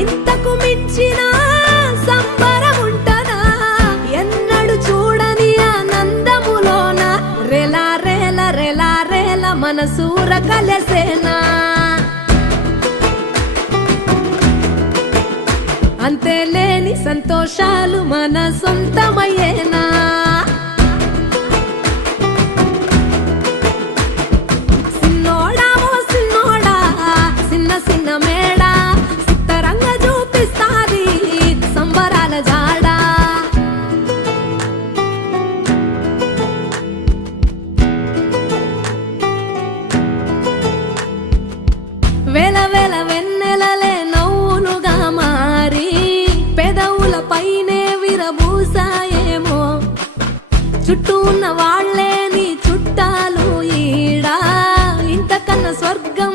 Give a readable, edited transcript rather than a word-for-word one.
ఇంతకు మించిన సంబరం ఉంటనా ఎన్నడు చూడని ఆనందములోన రెలా రేల రెలా రేల మనసూర కలసేనా అంతేలేని సంతోషాలు మన సొంతమయ్యేనా సిన్నోడా ఓ సిన్నోడా సిన్న సిన్న మేడా సిత్తరంగ చూపిస్తాది సంబరాల జాడా వేల వేల వెన్నెలలే నవ్వులుగా మారి పెదవుల పైనే విరబూసాయేమో చుట్టూ ఉన్న వాళ్లే నీ చుట్టాలు ఈడా ఇంతకన్నా స్వర్గం